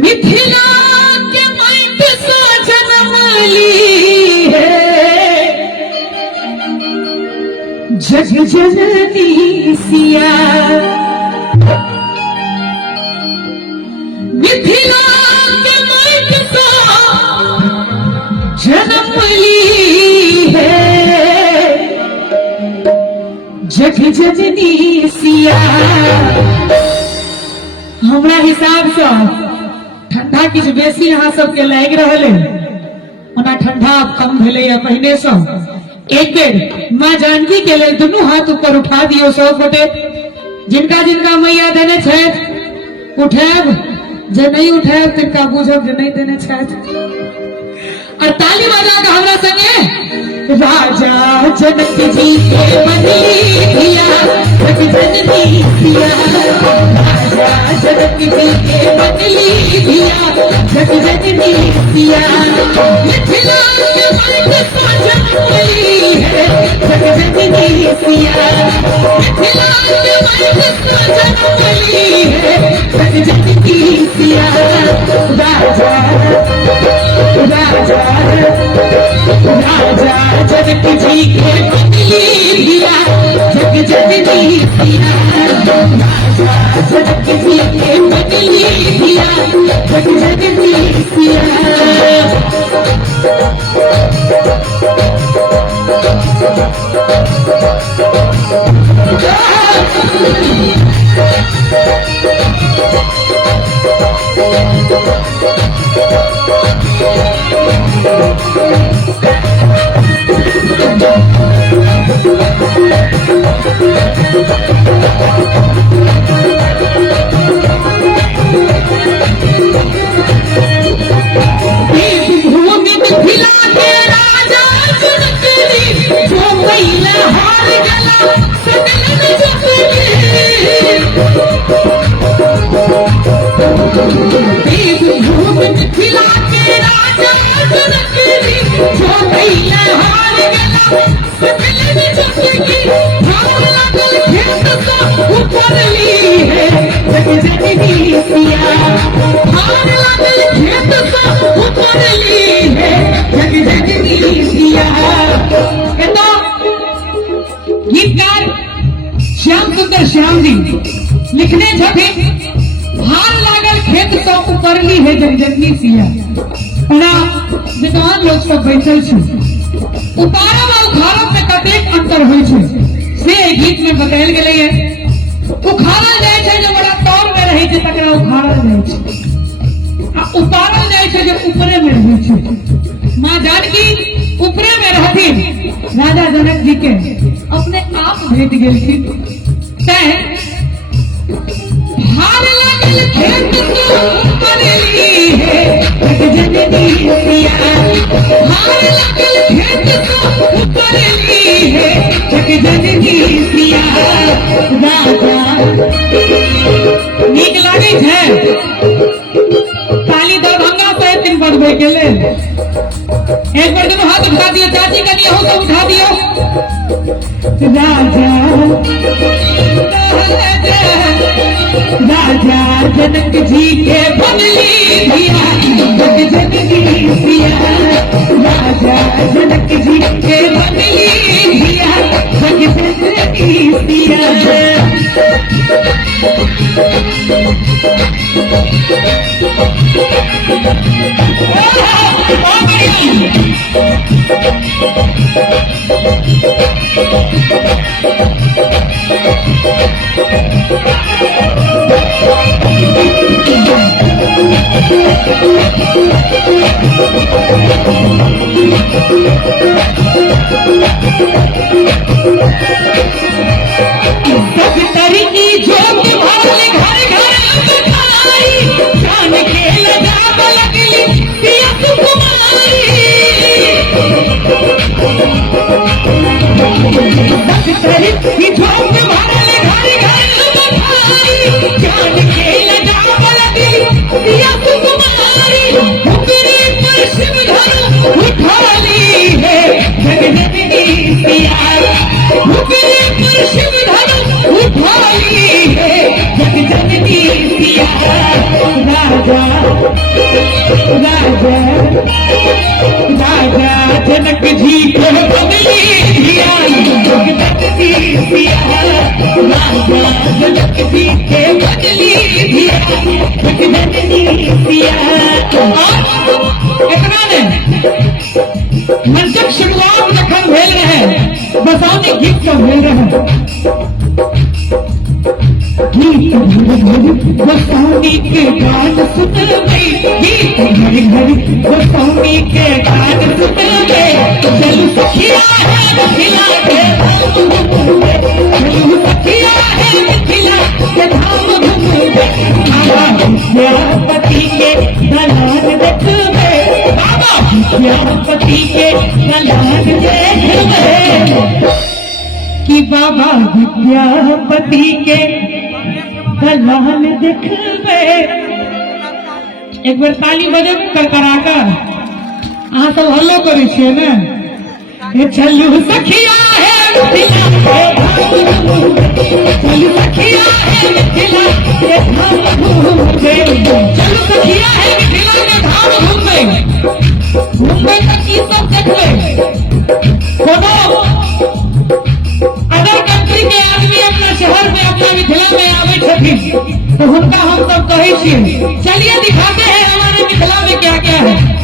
मिथिला के माटी से जन्म ली है जग जननी सिया। मिथिला के माटी से जन्म ली है जग जननी सिया। हमरा हिसाब से ठंडा किछ बेसी यहाँ सबके लागि रहल है, ओना ठंडा कम भेले है पहिने से। एक बेर माँ जानकी के लेल दुनू हाथ ऊपर उठा दियो सब गोटे, जिनका जिनका मैया देने छथि उठाएब, जे नहीं उठाएब तिनका बुझब जे नहीं देने छथि। और ताली बजा के हमरा संगे राजा जनक जी के बनली धिया जग जननी सिया। राजा जनक जी के बनली धिया जग जननी सिया। मिथिला के माटी से जन्म ली है जग जननी सिया। मिथिला के माटी से जन्म ली है जग जननी सिया। राजा राजा राजा जनक जी के बनली धिया जग जननी सिया। राजा जनक जी के बनली धिया जग जननी सिया। गीतकार श्याम सुंदर श्याम जी लिखने छथिन, हार लागल खेत से उपरली है जग जननी सिया। ओना जवान लोग सब बैठल छै, उतारब और उखाड़ब में कतेक अंतर होइ छै से गीत में बतायल गेलै है। उखाड़ल जाय छै जे बड़ा तौर में रहै छै तकरा उखाड़ल जाय छै, आ उतारल जाय छै जे ऊपरे में रहै छै। माँ जानकी ऊपरे में रहथिन, राजा जनक जी के अपने आप भेट गेलखिन। तैं हार लागल खेत से उपरली है जग जननी सिया। हार लागल खेत से उपरली है जग जननी सिया। राजा नीक लागे छै ताली दरभंगा से तीन बजबे के लेल। एक बार दोनों हाथ उठा दियो, चाची का नहीं हो तो उठा दियो। राजा राजा जनक जी के बनली धिया जग जननी सिया। राजा जनक जी के बनली धिया जग जननी सिया। सिया राजा राजा राजा जनक जी को बदली दिया जगदम्बी सिया राजा जनक जी के बदली दिया जगदम्बी सिया। इतना ने मंचक शुरुआत जखन भेल रहे बसौनी गीत का भेल रहे गोस्वामी के गान सुन गई गीत घड़ी घड़ी गोस्वामी के गान सुन गए चल सखिया है मिथिला के चल सखिया है मिथिला के धाम घूमे विद्यापति के दलान देखबे बाबा विद्यापति के दलान देखबे कि बाबा विद्यापति के दलान देखबे। एक बार ताली बजे करकराकर अहाँ सब हल्लो करे छियै ने ये चलू सखिया है मिथिला के चलू सखिया है मिथिला के धाम घूमे चलू सखिया है मिथिला के धाम घूमे घूमे तक की सब देखबे। कोनो अदर कंट्री के आदमी अपना शहर में अपना मिथिला में आवे छथिन तो उनका हम सब कहे छियै चलिए दिखाते हैं हमारे मिथिला में क्या क्या है।